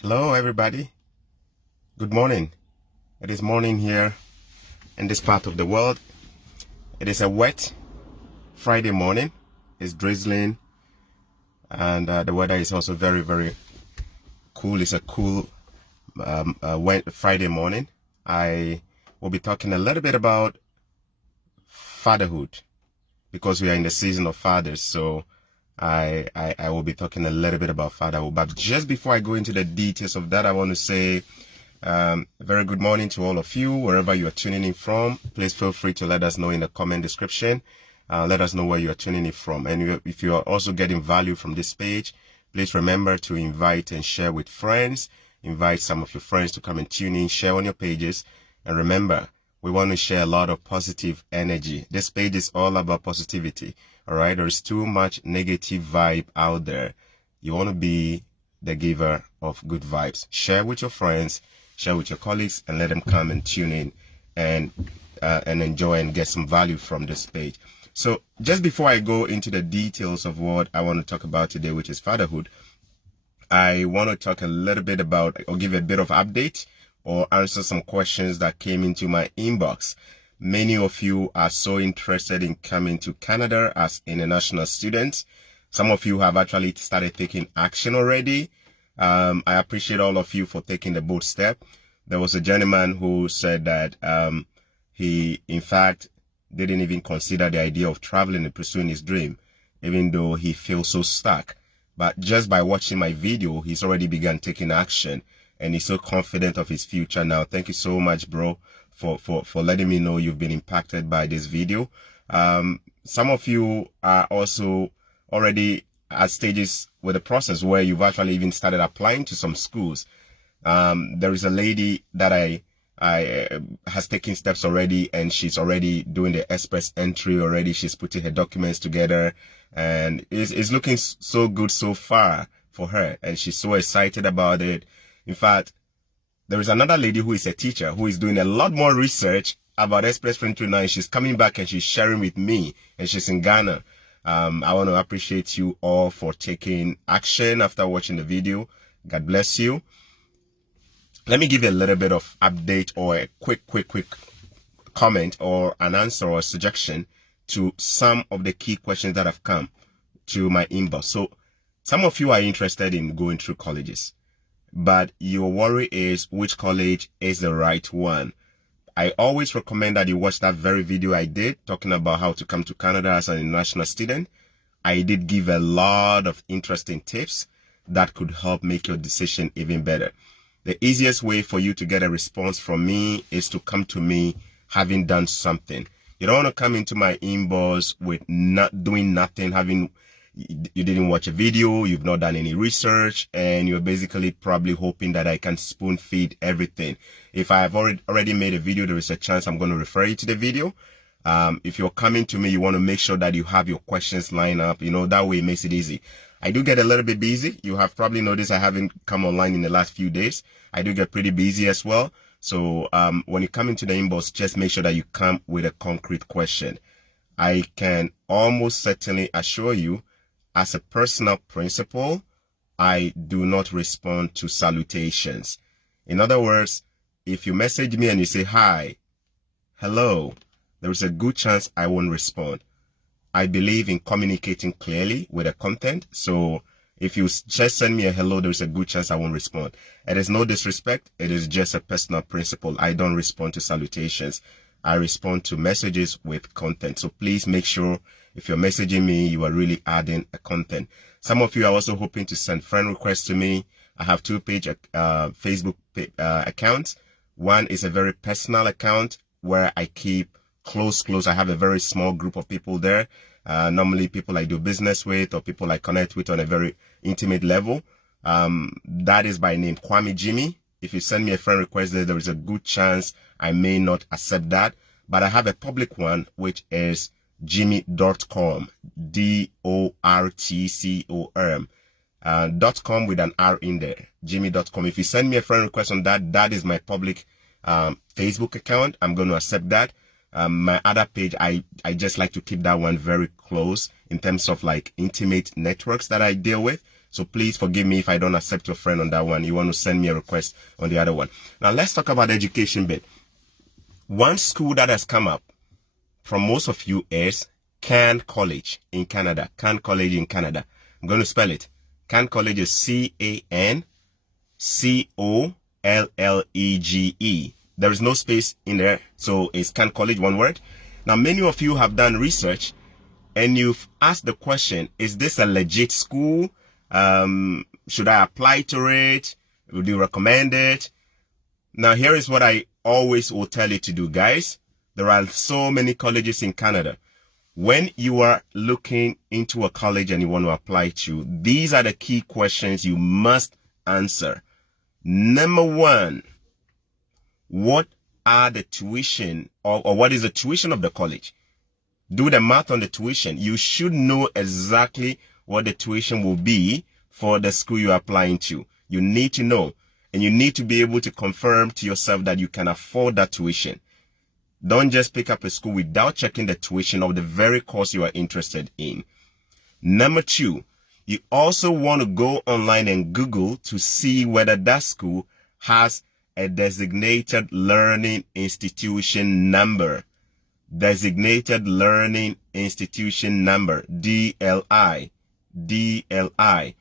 Hello, everybody. Good morning. It is morning here in this part of the world. It is a wet Friday morning. It's drizzling, and the weather is also very, very cool. It's a cool wet Friday morning. I will be talking a little bit about fatherhood because we are in the season of fathers. So I will be talking a little bit about fatherhood. But just before I go into the details of that, I want to say a very good morning to all of you, wherever you are tuning in from. Please feel free to let us know in the comment description. Let us know where you are tuning in from. And if you are also getting value from this page, please remember to invite and share with friends. Invite some of your friends to come and tune in, share on your pages. And remember, we want to share a lot of positive energy. This page is all about positivity. All right. There's too much negative vibe out there. You want to be the giver of good vibes. Share with your friends, share with your colleagues, and let them come and tune in and enjoy and get some value from this page. So just before I go into the details of what I want to talk about today, which is fatherhood, I want to talk a little bit about, or give a bit of update or answer some questions that came into my inbox. Many of you are so interested in coming to Canada as international students. Some of you have actually started taking action already. I appreciate all of you for taking the bold step. There was a gentleman who said that he, in fact, didn't even consider the idea of traveling and pursuing his dream, even though he feels so stuck. But just by watching my video, he's already begun taking action, and he's so confident of his future now. Thank you so much, bro, for letting me know you've been impacted by this video. Some of you are also already at stages with the process where you've actually even started applying to some schools. There is a lady that I has taken steps already, and she's already doing the express entry already. She's putting her documents together, and it's looking so good so far for her, and she's so excited about it. In fact, there is another lady who is a teacher who is doing a lot more research about express entry now, and she's coming back and she's sharing with me, and she's in Ghana. I want to appreciate you all for taking action after watching the video. God bless you. Let me give you a little bit of update or a quick comment or an answer or a suggestion to some of the key questions that have come to my inbox. So some of you are interested in going through colleges, but your worry is which college is the right one. I always recommend that you watch that very video I did talking about how to come to Canada as an international student. I did give a lot of interesting tips that could help make your decision even better. The easiest way for you to get a response from me is to come to me having done something. You don't want to come into my inbox with not doing nothing, you didn't watch a video, you've not done any research, and you're basically probably hoping that I can spoon feed everything. If I have already made a video, there is a chance I'm going to refer you to the video. If you're coming to me, you want to make sure that you have your questions lined up. That way it makes it easy. I do get a little bit busy. You have probably noticed I haven't come online in the last few days. I do get pretty busy as well. So when you come into the inbox, just make sure that you come with a concrete question. I can almost certainly assure you, as a personal principle, I do not respond to salutations. In other words, if you message me and you say, hi, hello, there is a good chance I won't respond. I believe in communicating clearly with the content. So if you just send me a hello, there's a good chance I won't respond. It is no disrespect. It is just a personal principle. I don't respond to salutations. I respond to messages with content. So please make sure if you're messaging me, you are really adding a content. Some of you are also hoping to send friend requests to me. I have two Facebook accounts. One is a very personal account where I keep close. I have a very small group of people there. Normally people I do business with or people I connect with on a very intimate level. That is by name Kwame Jimmy. If you send me a friend request there is a good chance I may not accept that. But I have a public one, which is jimmy.com, DORTCOM, .com with an R in there, jimmy.com. If you send me a friend request on that, that is my public Facebook account. I'm going to accept that. My other page, I just like to keep that one very close in terms of like intimate networks that I deal with. So please forgive me if I don't accept your friend on that one. You want to send me a request on the other one. Now let's talk about the education bit. One school that has come up from most of you is Can College in Canada. Can College in Canada. I'm going to spell it. Can College is CANCOLLEGE. There is no space in there, so it's Can College, one word. Now, many of you have done research and you've asked the question, is this a legit school? Should I apply to it? Would you recommend it? Now, here is what I always will tell you to do, guys. There are so many colleges in Canada. When you are looking into a college and you want to apply to, these are the key questions you must answer. Number one, what are the tuition or what is the tuition of the college? Do the math on the tuition. You should know exactly what the tuition will be for the school you're applying to. You need to know, and you need to be able to confirm to yourself that you can afford that tuition. Don't just pick up a school without checking the tuition of the very course you are interested in. Number two, you also want to go online and Google to see whether that school has a designated learning institution number. Designated Learning Institution Number, DLI. DLI.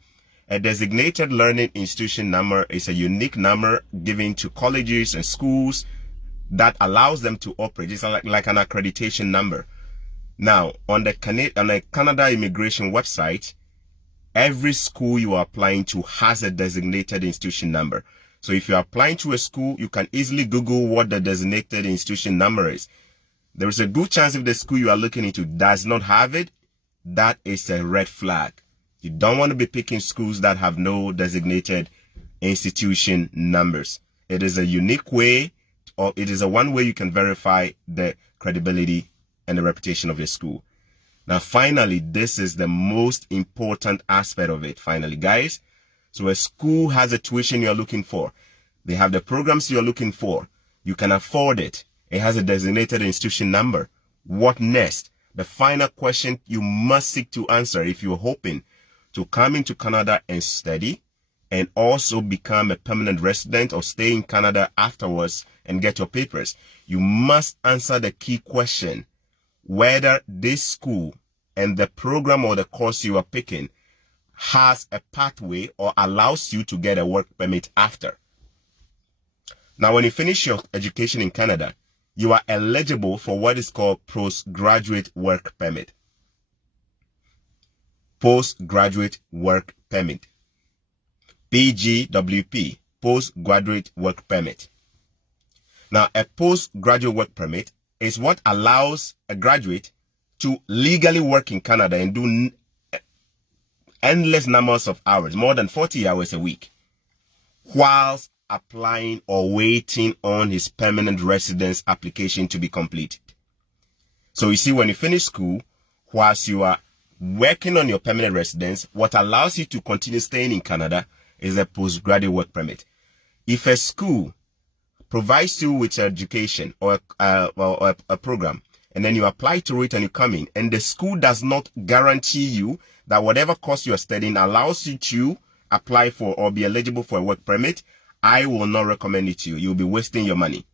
A designated learning institution number is a unique number given to colleges and schools that allows them to operate. It's like an accreditation number. Now, on the Canada immigration website, every school you are applying to has a designated institution number. So if you're applying to a school, you can easily Google what the designated institution number is. There is a good chance if the school you are looking into does not have it, that is a red flag. You don't want to be picking schools that have no designated institution numbers. It is a unique way, or it is a one way you can verify the credibility and the reputation of your school. Now, finally, this is the most important aspect of it. Finally, guys, so a school has a tuition you're looking for. They have the programs you're looking for. You can afford it. It has a designated institution number. What next? The final question you must seek to answer if you're hoping to come into Canada and study and also become a permanent resident or stay in Canada afterwards and get your papers. You must answer the key question, whether this school and the program or the course you are picking has a pathway or allows you to get a work permit after. Now, when you finish your education in Canada, you are eligible for what is called postgraduate work permit. Postgraduate work permit. PGWP, postgraduate work permit. Now, a postgraduate work permit is what allows a graduate to legally work in Canada and do endless numbers of hours, more than 40 hours a week, whilst applying or waiting on his permanent residence application to be completed. So you see, when you finish school, whilst you are working on your permanent residence, what allows you to continue staying in Canada is a postgraduate work permit. If a school provides you with education or a program, and then you apply to it and you come in, and the school does not guarantee you that whatever course you are studying allows you to apply for or be eligible for a work permit, I will not recommend it to you. You'll be wasting your money.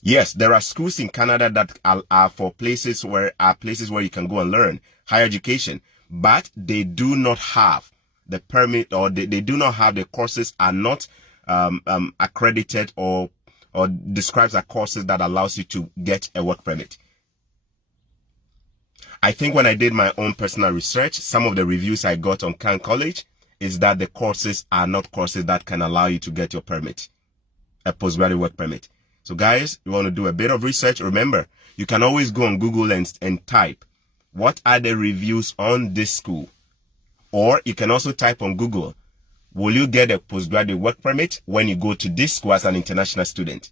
Yes, there are schools in Canada that are for places where you can go and learn higher education, but they do not have the permit, or they do not have the courses are not accredited or describes as courses that allows you to get a work permit. I think when I did my own personal research, some of the reviews I got on Can College is that the courses are not courses that can allow you to get your permit, a postgraduate work permit. So guys, you want to do a bit of research. Remember, you can always go on Google and type, what are the reviews on this school? Or you can also type on Google, will you get a postgraduate work permit when you go to this school as an international student?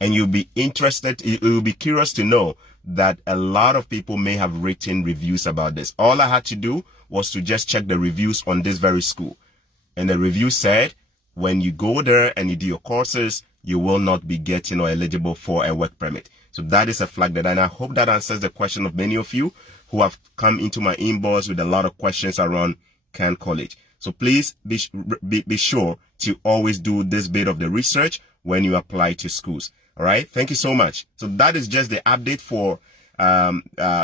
And you'll be interested, you'll be curious to know that a lot of people may have written reviews about this. All I had to do was to just check the reviews on this very school. And the review said, when you go there and you do your courses, you will not be getting or eligible for a work permit. So that is a flag that, and I hope that answers the question of many of you who have come into my inbox with a lot of questions around can college. So please be sure to always do this bit of the research when you apply to schools. All right. Thank you so much. So that is just the update for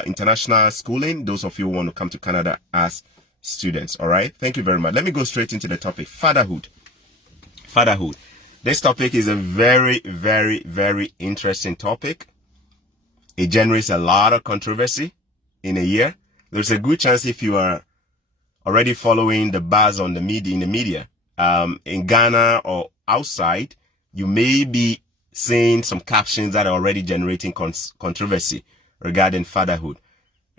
international schooling. Those of you who want to come to Canada as students. All right. Thank you very much. Let me go straight into the topic. Fatherhood. Fatherhood. This topic is a very, very, very interesting topic. It generates a lot of controversy in a year. There's a good chance if you are already following the buzz on the media, in Ghana or outside, you may be seeing some captions that are already generating controversy regarding fatherhood.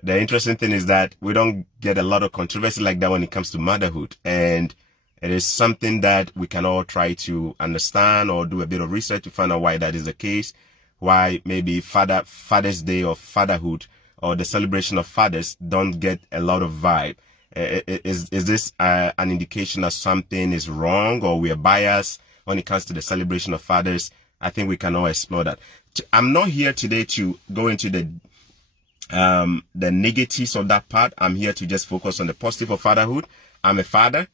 The interesting thing is that we don't get a lot of controversy like that when it comes to motherhood. And it is something that we can all try to understand or do a bit of research to find out why that is the case. Why maybe Father's Day or fatherhood or the celebration of fathers don't get a lot of vibe. Is this an indication that something is wrong or we are biased when it comes to the celebration of fathers? I think we can all explore that. I'm not here today to go into the negatives of that part. I'm here to just focus on the positive of fatherhood. I'm a father.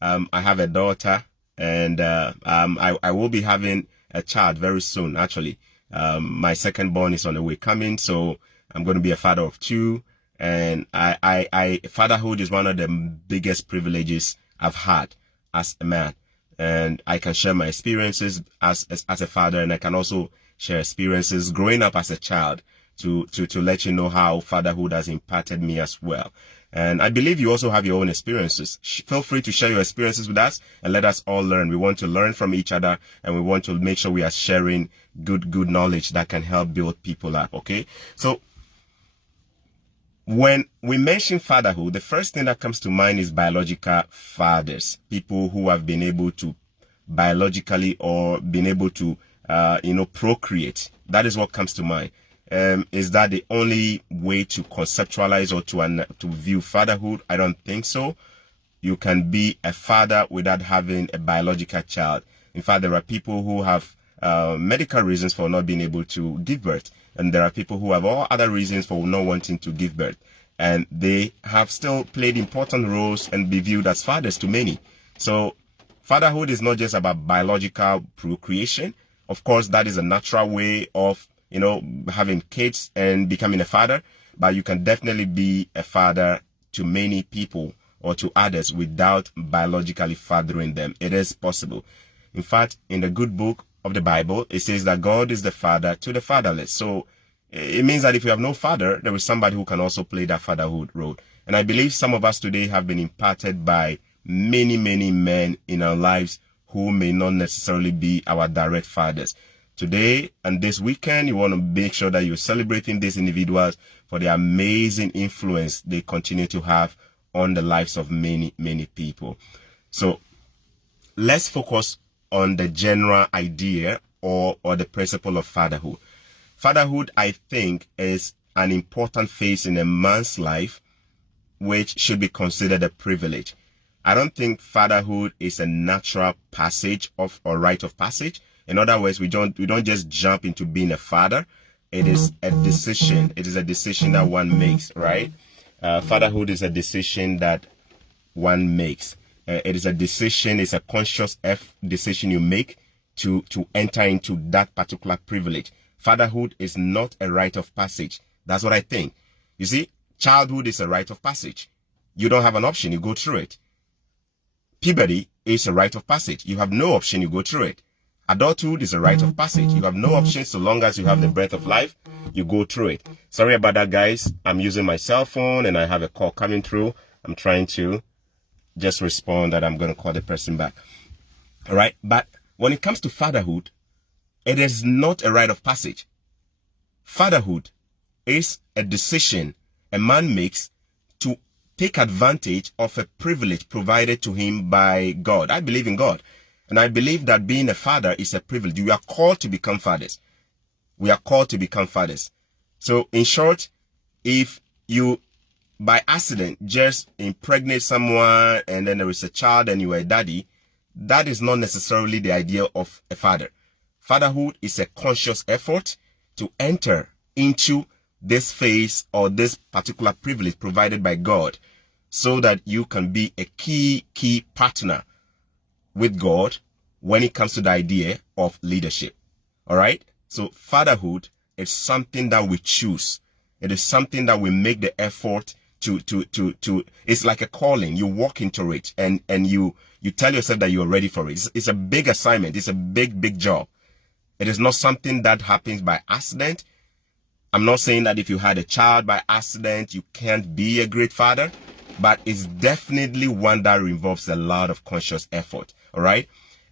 I have a daughter, and I will be having a child very soon. Actually, my second born is on the way coming, so I'm going to be a father of two. And fatherhood is one of the biggest privileges I've had as a man. And I can share my experiences as a father, and I can also share experiences growing up as a child to let you know how fatherhood has impacted me as well. And I believe you also have your own experiences. Feel free to share your experiences with us and let us all learn. We want to learn from each other, and we want to make sure we are sharing good knowledge that can help build people up. Okay. So when we mention fatherhood, the first thing that comes to mind is biological fathers, people who have been able to biologically or been able to, procreate. That is what comes to mind. Is that the only way to conceptualize or to view fatherhood? I don't think so. You can be a father without having a biological child. In fact, there are people who have medical reasons for not being able to give birth. And there are people who have all other reasons for not wanting to give birth. And they have still played important roles and be viewed as fathers to many. So fatherhood is not just about biological procreation. Of course, that is a natural way of, having kids and becoming a father. But you can definitely be a father to many people or to others without biologically fathering them. It is possible. In fact, in the good book of the Bible, it says that God is the father to the fatherless. So it means that if you have no father, there is somebody who can also play that fatherhood role. And I believe some of us today have been impacted by many, many men in our lives who may not necessarily be our direct fathers. Today and this weekend, you want to make sure that you're celebrating these individuals for the amazing influence they continue to have on the lives of many, many people. So let's focus on the general idea or the principle of fatherhood. Fatherhood, I think, is an important phase in a man's life, which should be considered a privilege. I don't think fatherhood is a natural passage or rite of passage. In other words, we don't just jump into being a father. It is a decision. It is a decision that one makes, right? Fatherhood is a decision that one makes. It is a decision. It's a conscious decision you make to enter into that particular privilege. Fatherhood is not a rite of passage. That's what I think. You see, childhood is a rite of passage. You don't have an option. You go through it. Puberty is a rite of passage. You have no option. You go through it. Adulthood is a rite of passage. You have no option so long as you have the breath of life. You go through it. Sorry about that, guys. I'm using my cell phone and I have a call coming through. I'm trying to just respond that I'm going to call the person back. All right. But when it comes to fatherhood, it is not a rite of passage. Fatherhood is a decision a man makes to take advantage of a privilege provided to him by God. I believe in God. And I believe that being a father is a privilege. We are called to become fathers. We are called to become fathers. So in short, if you by accident just impregnate someone and then there is a child and you are a daddy, that is not necessarily the idea of a father. Fatherhood is a conscious effort to enter into this phase or this particular privilege provided by God. so that you can be a key partner with God when it comes to the idea of leadership. All right? So fatherhood is something that we choose. It is something that we make the effort to it's like a calling. You walk into it and you tell yourself that you're ready for it. It's a big assignment. It's a big job. It is not something that happens by accident. I'm not saying that if you had a child by accident, you can't be a great father, but it's definitely one that involves a lot of conscious effort. All right.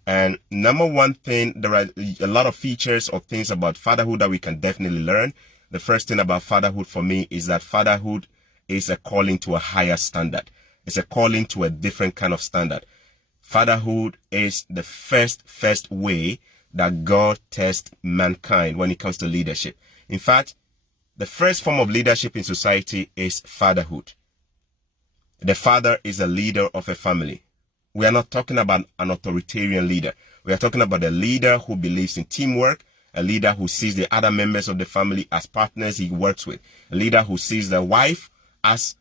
And number one thing, there are a lot of features or things about fatherhood that we can definitely learn. The first thing about fatherhood for me is that fatherhood is a calling to a higher standard. It's a calling to a different kind of standard. Fatherhood is the first way that God tests mankind when it comes to leadership. In fact, the first form of leadership in society is fatherhood. The father is a leader of a family. We are not talking about an authoritarian leader. We are talking about a leader who believes in teamwork, a leader who sees the other members of the family as partners he works with, a leader who sees the wife as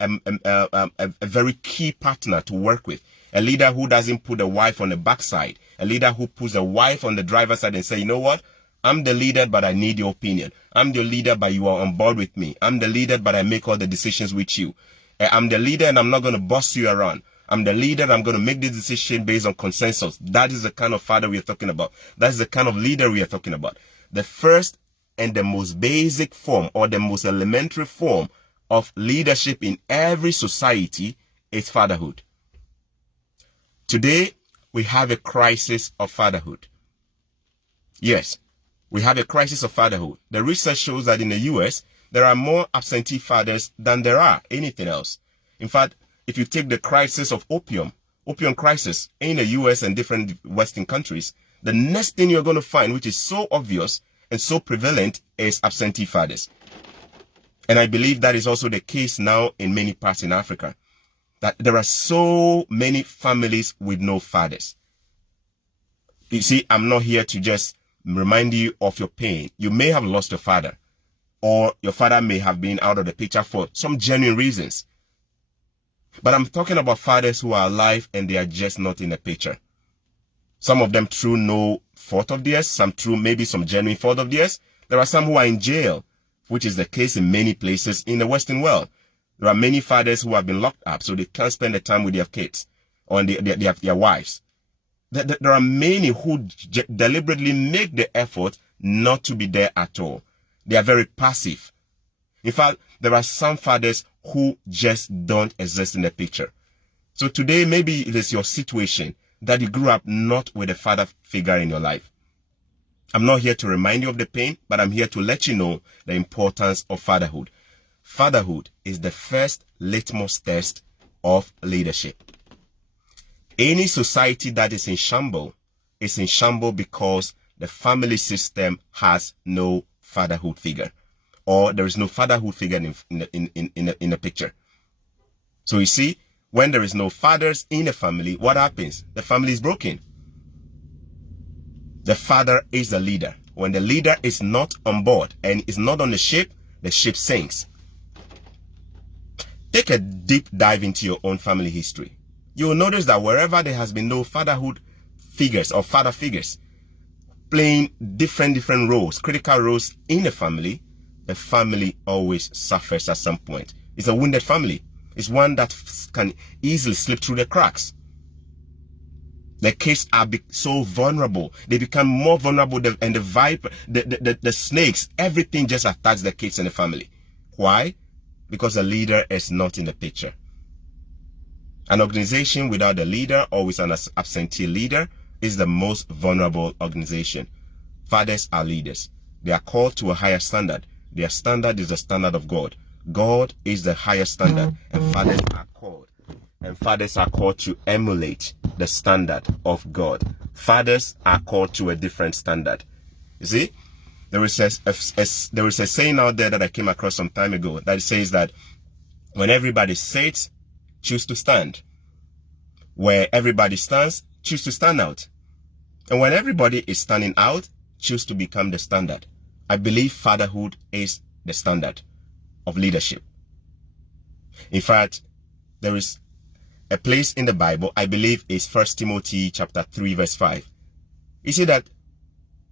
a very key partner to work with, a leader who doesn't put the wife on the backside, a leader who puts the wife on the driver's side and say, you know what? I'm the leader, but I need your opinion. I'm the leader, but you are on board with me. I'm the leader, but I make all the decisions with you. I'm the leader, and I'm not going to boss you around. I'm the leader, and I'm going to make this decision based on consensus. That is the kind of father we are talking about. That's the kind of leader we are talking about. The first and the most basic form, or the most elementary form of leadership in every society is fatherhood. Today, we have a crisis of fatherhood. Yes, we have a crisis of fatherhood. The research shows that in the US, there are more absentee fathers than there are anything else. In fact, if you take the crisis of opium crisis in the US and different Western countries, the next thing you're going to find, which is so obvious and so prevalent, is absentee fathers. And I believe that is also the case now in many parts in Africa, that there are so many families with no fathers. You see, I'm not here to just remind you of your pain. You may have lost your father, or your father may have been out of the picture for some genuine reasons. But I'm talking about fathers who are alive and they are just not in the picture. Some of them through no fault of theirs, some through maybe some genuine fault of theirs. There are some who are in jail, which is the case in many places in the Western world. There are many fathers who have been locked up, so they can't spend the time with their kids or their wives. There are many who deliberately make the effort not to be there at all. They are very passive. In fact, there are some fathers who just don't exist in the picture. So today, maybe it is your situation that you grew up not with a father figure in your life. I'm not here to remind you of the pain, but I'm here to let you know the importance of fatherhood. Fatherhood is the first litmus test of leadership. Any society that is in shambles because the family system has no fatherhood figure, or there is no fatherhood figure in the picture. So you see, when there is no fathers in a family, what happens? The family is broken. The father is the leader. When the leader is not on board and is not on the ship sinks. Take a deep dive into your own family history. You will notice that wherever there has been no fatherhood figures or father figures playing different roles, critical roles in a family, the family always suffers at some point. It's a wounded family. It's one that can easily slip through the cracks. The kids are so vulnerable. They become more vulnerable, and the viper, the snakes, everything just attacks the kids in the family. Why? Because the leader is not in the picture. An organization without a leader or with an absentee leader is the most vulnerable organization. Fathers are leaders. They are called to a higher standard. Their standard is the standard of God. God is the higher standard, and fathers are called. And fathers are called to emulate the standard of God. Fathers are called to a different standard. You see, there is a saying out there that I came across some time ago that says that when everybody sits, choose to stand. Where everybody stands, choose to stand out. And when everybody is standing out, choose to become the standard. I believe fatherhood is the standard of leadership. In fact, There is a place in the Bible, I believe is 1 Timothy chapter 3 verse 5. He said that,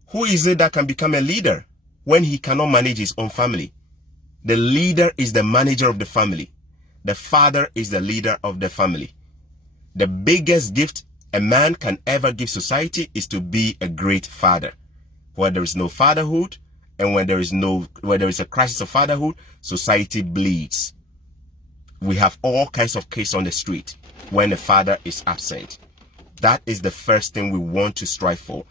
who is it that can become a leader when he cannot manage his own family? The leader is the manager of the family. The father is the leader of the family. The biggest gift a man can ever give society is to be a great father. Where there is no fatherhood, and when there is a crisis of fatherhood, society bleeds. We have all kinds of cases on the street when the father is absent. That is the first thing we want to strive for,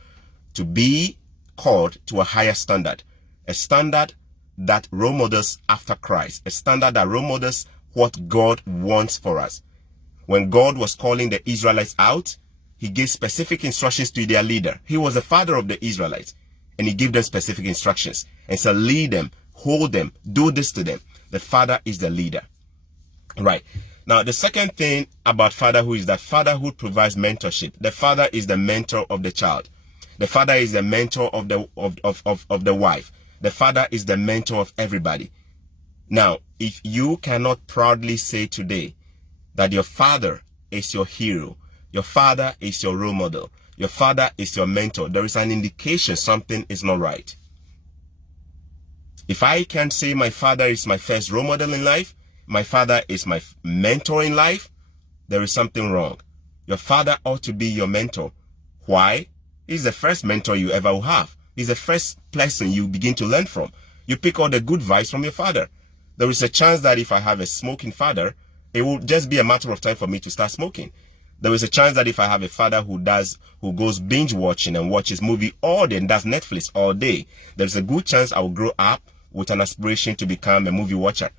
to be called to a higher standard, a standard that role models after Christ, a standard that role models what God wants for us. When God was calling the Israelites out, he gave specific instructions to their leader. He was the father of the Israelites, and he gave them specific instructions and said, lead them, hold them, do this to them. The father is the leader. Right. Now, the second thing about fatherhood is that fatherhood provides mentorship. The father is the mentor of the child. The father is the mentor of the wife. The father is the mentor of everybody. Now, if you cannot proudly say today that your father is your hero, your father is your role model, your father is your mentor, there is an indication something is not right. If I can't say my father is my first role model in life, my father is my mentor in life, there is something wrong. Your father ought to be your mentor. Why? He's the first mentor you ever will have. He's the first person you begin to learn from. You pick all the good vibes from your father. There is a chance that if I have a smoking father, it will just be a matter of time for me to start smoking. There is a chance that if I have a father who goes binge watching and watches movie all day and does Netflix all day, there's a good chance I will grow up with an aspiration to become a movie watcher,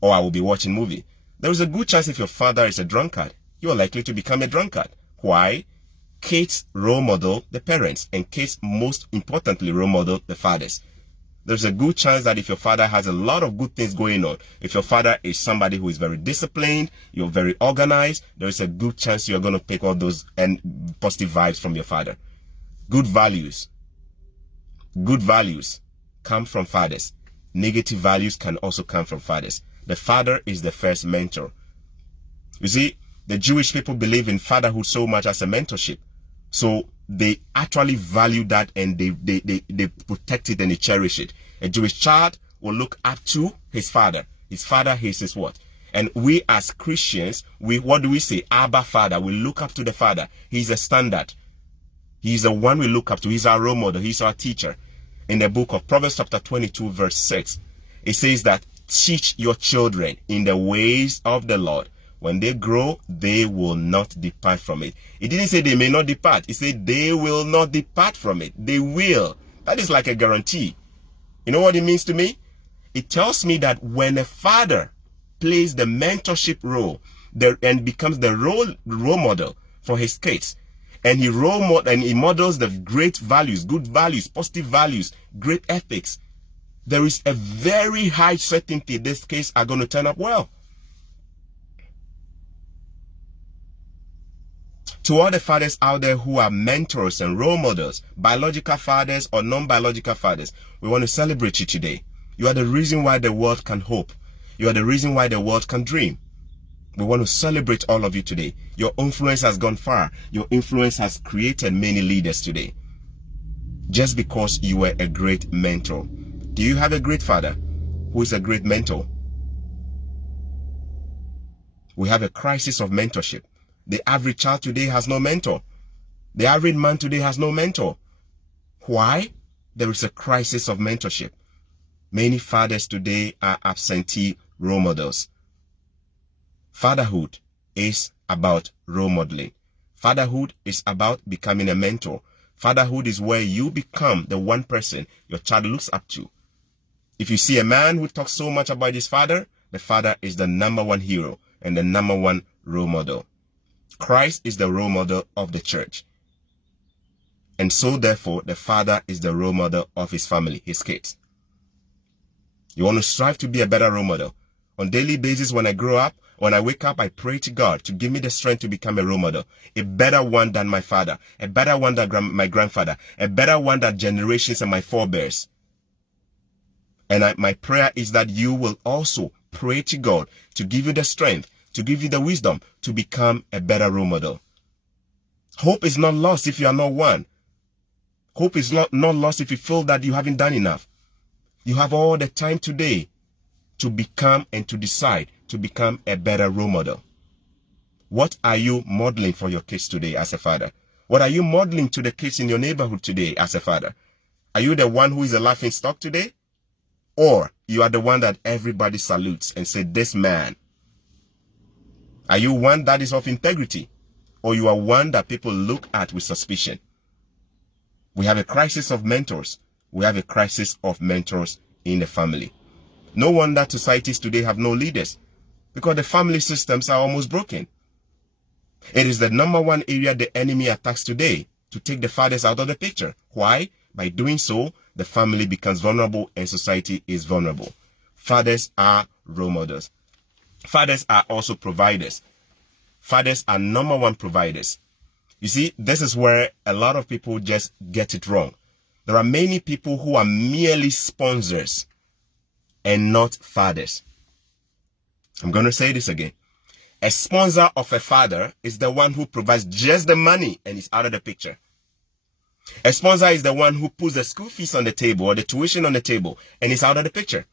or I will be watching movie. There is a good chance if your father is a drunkard, you are likely to become a drunkard. Why? Kids role model the parents, and kids most importantly role model the fathers. There's a good chance that if your father has a lot of good things going on, if your father is somebody who is very disciplined, you're very organized, there's a good chance you're going to pick all those and positive vibes from your father. Good values come from fathers. Negative values can also come from fathers. The father is the first mentor. You see, the Jewish people believe in fatherhood so much as a mentorship. So they actually value that, and they protect it and they cherish it. A Jewish child will look up to his father. His father is his what? And we as Christians, what do we say? Abba Father. We look up to the father. He's a standard. He's the one we look up to. He's our role model. He's our teacher. In the book of Proverbs chapter 22 verse 6, it says that teach your children in the ways of the Lord. When they grow, they will not depart from it. It didn't say they may not depart. It said they will not depart from it. They will. That is like a guarantee. You know what it means to me? It tells me that when a father plays the mentorship role and becomes the role model for his kids, and he models the great values, good values, positive values, great ethics, there is a very high certainty these kids are going to turn up well. To all the fathers out there who are mentors and role models, biological fathers or non-biological fathers, we want to celebrate you today. You are the reason why the world can hope. You are the reason why the world can dream. We want to celebrate all of you today. Your influence has gone far. Your influence has created many leaders today. Just because you were a great mentor. Do you have a great father who is a great mentor? We have a crisis of mentorship. The average child today has no mentor. The average man today has no mentor. Why? There is a crisis of mentorship. Many fathers today are absentee role models. Fatherhood is about role modeling. Fatherhood is about becoming a mentor. Fatherhood is where you become the one person your child looks up to. If you see a man who talks so much about his father, the father is the number one hero and the number one role model. Christ is the role model of the church. And so therefore, the father is the role model of his family, his kids. You want to strive to be a better role model. On a daily basis, when I grow up, when I wake up, I pray to God to give me the strength to become a role model. A better one than my father. A better one than my grandfather. A better one than generations and my forebears. And my prayer is that you will also pray to God to give you the strength to give you the wisdom to become a better role model. Hope is not lost if you are not one. Hope is not lost if you feel that you haven't done enough. You have all the time today to become and to decide to become a better role model. What are you modeling for your kids today as a father? What are you modeling to the kids in your neighborhood today as a father? Are you the one who is a laughing stock today? Or you are the one that everybody salutes and say, this man? Are you one that is of integrity? Or you are one that people look at with suspicion? We have a crisis of mentors. We have a crisis of mentors in the family. No wonder societies today have no leaders, because the family systems are almost broken. It is the number one area the enemy attacks today, to take the fathers out of the picture. Why? By doing so, the family becomes vulnerable and society is vulnerable. Fathers are role models. Fathers are also providers. Fathers are number one providers. You see, this is where a lot of people just get it wrong. There are many people who are merely sponsors and not fathers. I'm going to say this again. A sponsor of a father is the one who provides just the money and is out of the picture. A sponsor is the one who puts the school fees on the table or the tuition on the table and is out of the picture.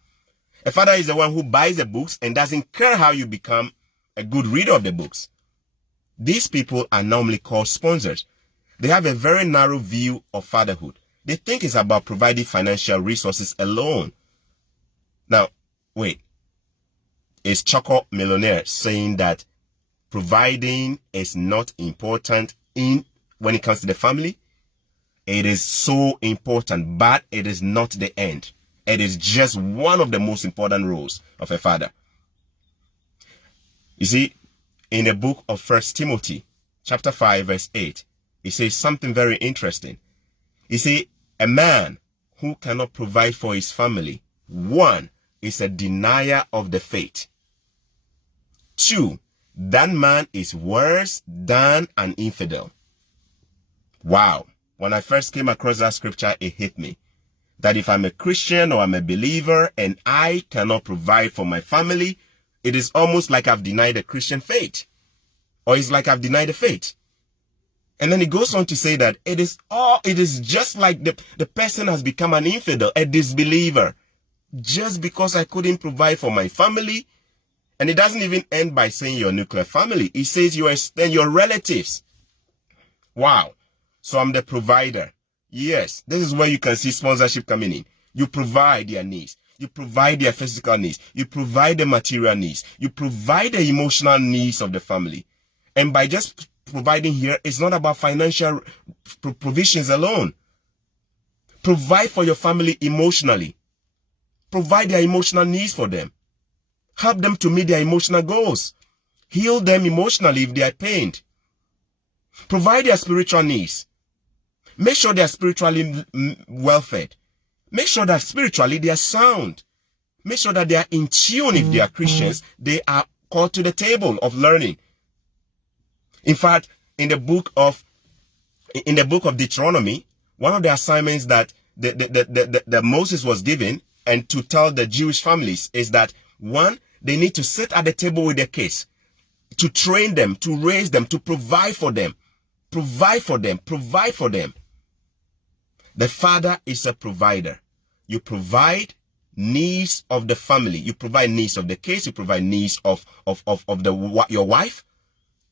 A father is the one who buys the books and doesn't care how you become a good reader of the books. These people are normally called sponsors. They have a very narrow view of fatherhood. They think it's about providing financial resources alone. Now, wait. Is Choco Millionaire saying that providing is not important when it comes to the family? It is so important, but it is not the end. It is just one of the most important roles of a father. You see, in the book of 1 Timothy, chapter 5, verse 8, it says something very interesting. It says, a man who cannot provide for his family, 1, is a denier of the faith. 2, that man is worse than an infidel. Wow. When I first came across that scripture, it hit me. That if I'm a Christian or I'm a believer and I cannot provide for my family, it is almost like I've denied the Christian faith. Or it's like I've denied the faith. And then it goes on to say that it is just like the person has become an infidel, a disbeliever. Just because I couldn't provide for my family. And it doesn't even end by saying your nuclear family. It says you extend your relatives. Wow. So I'm the provider. Yes, this is where you can see sponsorship coming in. You provide their needs. You provide their physical needs. You provide the material needs. You provide the emotional needs of the family. And by just providing here, it's not about financial provisions alone. Provide for your family emotionally. Provide their emotional needs for them. Help them to meet their emotional goals. Heal them emotionally if they are pained. Provide their spiritual needs. Make sure they are spiritually well fed. Make sure that spiritually they are sound. Make sure that they are in tune. If they are Christians, they are called to the table of learning. In fact, in the book of Deuteronomy, one of the assignments that that Moses was given and to tell the Jewish families is that 1, they need to sit at the table with their kids, to train them, to raise them, to provide for them. Provide for them. Provide for them. The father is a provider. You provide needs of the family. You provide needs of the kids. You provide needs of your wife.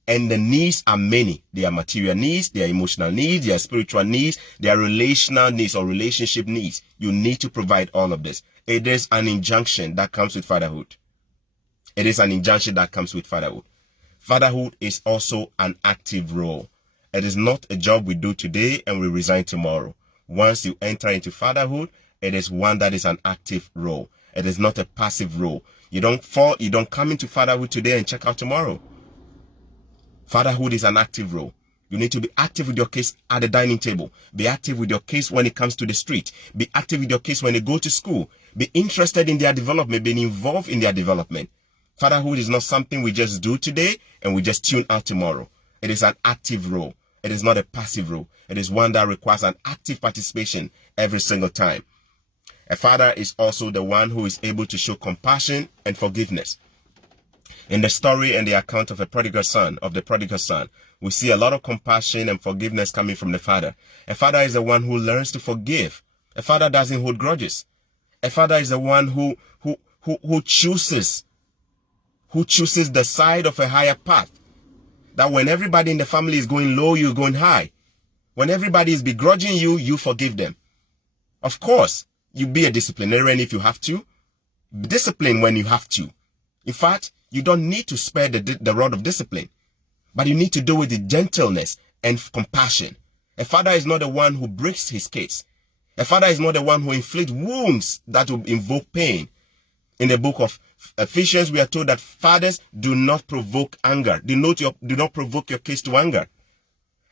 And the needs are many. They are material needs, they are emotional needs, they are spiritual needs, they are relational needs or relationship needs. You need to provide all of this. It is an injunction that comes with fatherhood. It is an injunction that comes with fatherhood. Fatherhood is also an active role. It is not a job we do today and we resign tomorrow. Once you enter into fatherhood, it is one that is an active role. It is not a passive role. You don't come into fatherhood today and check out tomorrow. Fatherhood is an active role. You need to be active with your kids at the dining table. Be active with your kids when it comes to the street. Be active with your kids when they go to school. Be interested in their development, being involved in their development. Fatherhood is not something we just do today and we just tune out tomorrow. It is an active role. It is not a passive role. It is one that requires an active participation every single time. A father is also the one who is able to show compassion and forgiveness. In the story and the account of the prodigal son, we see a lot of compassion and forgiveness coming from the father. A father is the one who learns to forgive. A father doesn't hold grudges. A father is the one who chooses the side of a higher path. That when everybody in the family is going low, you're going high. When everybody is begrudging you, you forgive them. Of course, you be a disciplinarian if you have to. Discipline when you have to. In fact, you don't need to spare the rod of discipline, but you need to do it with gentleness and compassion. A father is not the one who breaks his kids. A father is not the one who inflicts wounds that will invoke pain. In the book of Ephesians, we are told that fathers do not provoke anger. Do not provoke your kids to anger.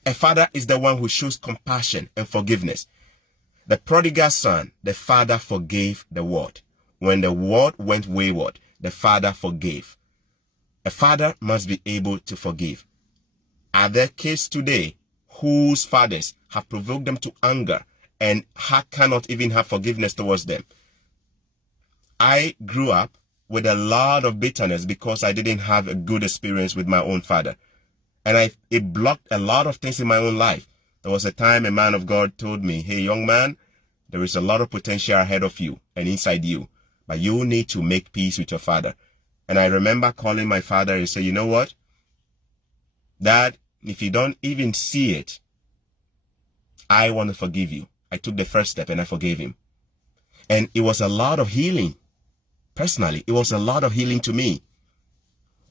A father is the one who shows compassion and forgiveness. The prodigal son, the father forgave the word. When the word went wayward, the father forgave. A father must be able to forgive. Are there kids today whose fathers have provoked them to anger and cannot even have forgiveness towards them? I grew up with a lot of bitterness because I didn't have a good experience with my own father. And it blocked a lot of things in my own life. There was a time a man of God told me, hey, young man, there is a lot of potential ahead of you and inside you, but you need to make peace with your father. And I remember calling my father and say, you know what? Dad, if you don't even see it, I want to forgive you. I took the first step and I forgave him. And it was a lot of healing. Personally, it was a lot of healing to me.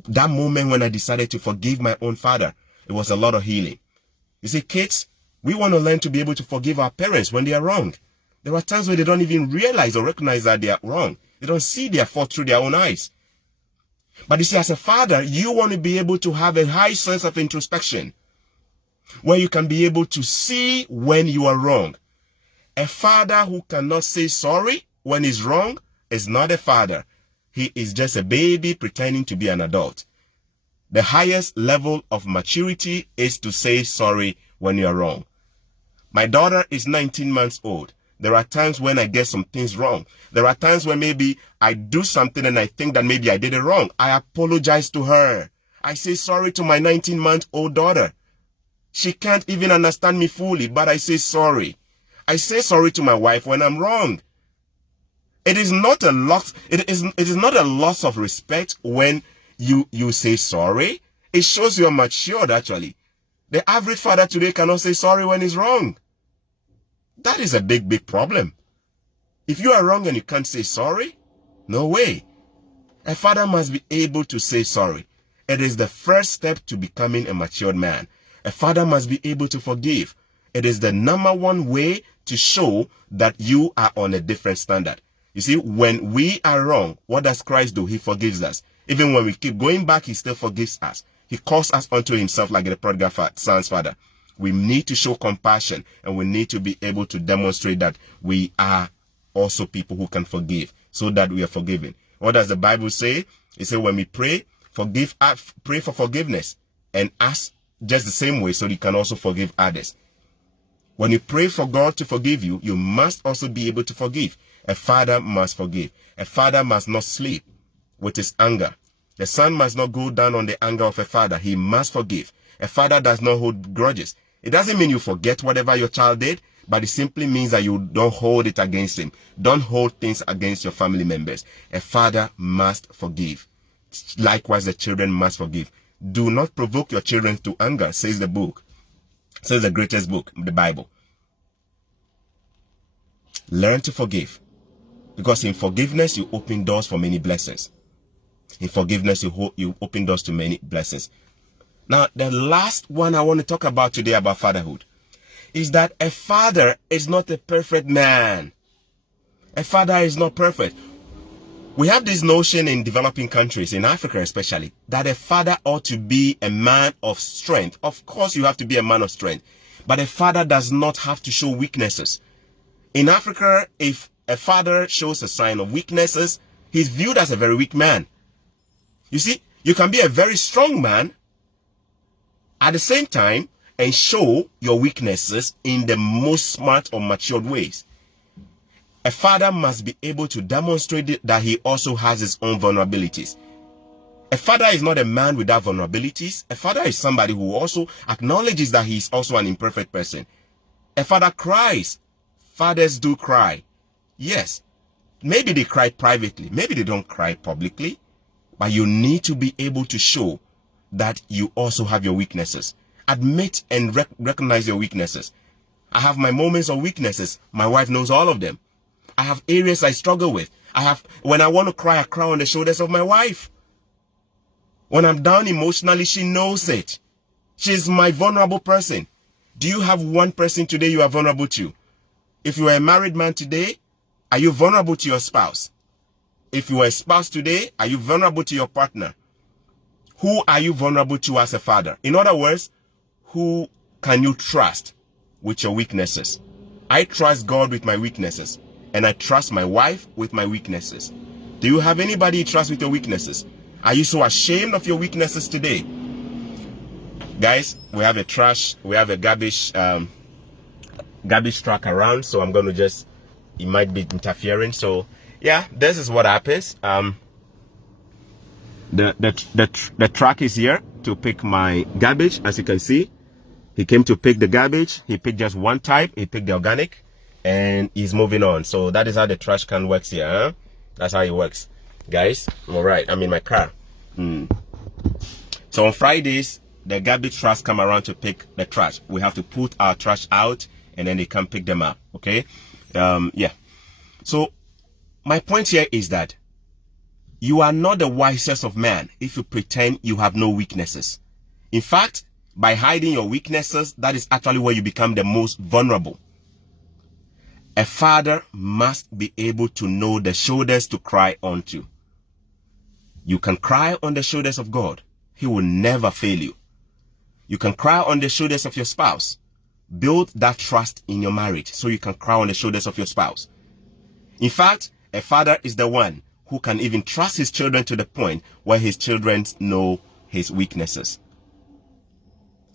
That moment when I decided to forgive my own father, it was a lot of healing. You see, kids, we want to learn to be able to forgive our parents when they are wrong. There are times where they don't even realize or recognize that they are wrong. They don't see their fault through their own eyes. But you see, as a father, you want to be able to have a high sense of introspection where you can be able to see when you are wrong. A father who cannot say sorry when he's wrong is not a father. He is just a baby pretending to be an adult. The highest level of maturity is to say sorry when you are wrong. My daughter is 19 months old. There are times when I get some things wrong. There are times when maybe I do something and I think that maybe I did it wrong. I apologize to her. I say sorry to my 19-month-old daughter. She can't even understand me fully, but I say sorry. I say sorry to my wife when I'm wrong. It is not a loss. It is not a loss of respect when you say sorry. It shows you are matured, actually. The average father today cannot say sorry when he's wrong. That is a big problem. If you are wrong and you can't say sorry, no way. A father must be able to say sorry. It is the first step to becoming a matured man. A father must be able to forgive. It is the number one way to show that you are on a different standard. You see, when we are wrong, what does Christ do? He forgives us. Even when we keep going back, he still forgives us. He calls us unto himself like the prodigal son's father. We need to show compassion, and we need to be able to demonstrate that we are also people who can forgive, so that we are forgiven. What does the Bible say? It says when we pray for forgiveness, and ask just the same way so you can also forgive others. When you pray for God to forgive you, you must also be able to forgive. A father must forgive. A father must not sleep with his anger. The son must not go down on the anger of a father. He must forgive. A father does not hold grudges. It doesn't mean you forget whatever your child did, but it simply means that you don't hold it against him. Don't hold things against your family members. A father must forgive. Likewise, the children must forgive. Do not provoke your children to anger, says the book. Says the greatest book, the Bible. Learn to forgive. Because in forgiveness, you open doors for many blessings. In forgiveness, you open doors to many blessings. Now, the last one I want to talk about today about fatherhood is that a father is not a perfect man. A father is not perfect. We have this notion in developing countries, in Africa especially, that a father ought to be a man of strength. Of course, you have to be a man of strength, but a father does not have to show weaknesses. In Africa, if a father shows a sign of weaknesses, he's viewed as a very weak man. You see, you can be a very strong man at the same time and show your weaknesses in the most smart or matured ways. A father must be able to demonstrate that he also has his own vulnerabilities. A father is not a man without vulnerabilities. A father is somebody who also acknowledges that he is also an imperfect person. A father cries. Fathers do cry. Yes. Maybe they cry privately. Maybe they don't cry publicly. But you need to be able to show that you also have your weaknesses. Admit and recognize your weaknesses. I have my moments of weaknesses. My wife knows all of them. I have areas I struggle with. When I want to cry, I cry on the shoulders of my wife. When I'm down emotionally, she knows it. She's my vulnerable person. Do you have one person today you are vulnerable to? If you are a married man today, are you vulnerable to your spouse? If you are a spouse today, are you vulnerable to your partner? Who are you vulnerable to as a father? In other words, who can you trust with your weaknesses? I trust God with my weaknesses, and I trust my wife with my weaknesses. Do you have anybody you trust with your weaknesses? Are you so ashamed of your weaknesses today? Guys, we have a garbage truck around, so I'm going to it might be interfering. So yeah, this is what happens. The truck is here to pick my garbage. As you can see, he came to pick the garbage. He picked just one type. He picked the organic, and he's moving on. So that is how the trash can works here. Huh? That's how it works, guys. All right, I'm in my car. So on Fridays, the garbage trucks come around to pick the trash. We have to put our trash out, and then they can pick them up. Okay, yeah. So my point here is that you are not the wisest of man if you pretend you have no weaknesses. In fact, by hiding your weaknesses, that is actually where you become the most vulnerable. A father must be able to know the shoulders to cry onto. You can cry on the shoulders of God. He will never fail you. You can cry on the shoulders of your spouse. Build that trust in your marriage so you can cry on the shoulders of your spouse. In fact, a father is the one who can even trust his children to the point where his children know his weaknesses.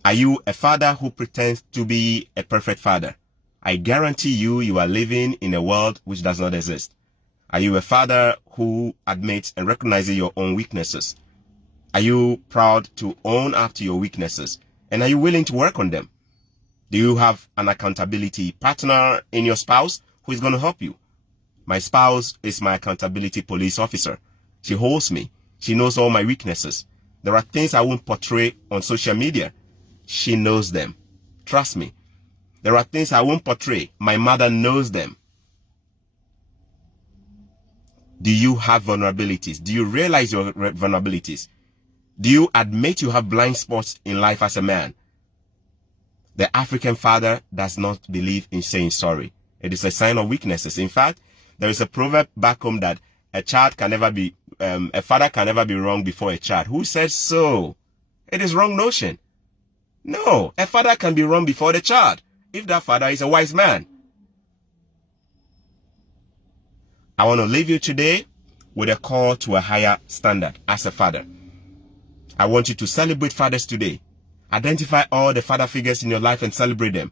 Are you a father who pretends to be a perfect father? I guarantee you are living in a world which does not exist. Are you a father who admits and recognizes your own weaknesses? Are you proud to own up to your weaknesses? And are you willing to work on them? Do you have an accountability partner in your spouse who is going to help you? My spouse is my accountability police officer. She holds me. She knows all my weaknesses. There are things I won't portray on social media. She knows them. Trust me. There are things I won't portray. My mother knows them. Do you have vulnerabilities? Do you realize your vulnerabilities? Do you admit you have blind spots in life as a man? The African father does not believe in saying sorry. It is a sign of weaknesses. In fact, there is a proverb back home that a father can never be wrong before a child. Who says so? It is wrong notion. No, a father can be wrong before the child, if that father is a wise man. I want to leave you today with a call to a higher standard as a father. I want you to celebrate fathers today. Identify all the father figures in your life and celebrate them.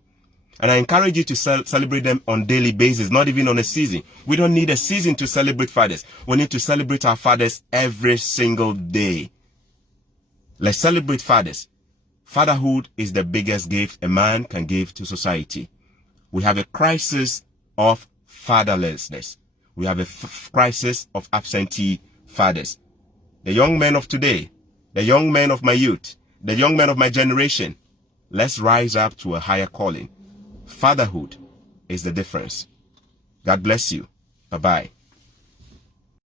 And I encourage you to celebrate them on a daily basis, not even on a season. We don't need a season to celebrate fathers. We need to celebrate our fathers every single day. Let's celebrate fathers. Fatherhood is the biggest gift a man can give to society. We have a crisis of fatherlessness. We have a crisis of absentee fathers. The young men of today, the young men of my youth, the young men of my generation, let's rise up to a higher calling. Fatherhood is the difference. God bless you. Bye-bye.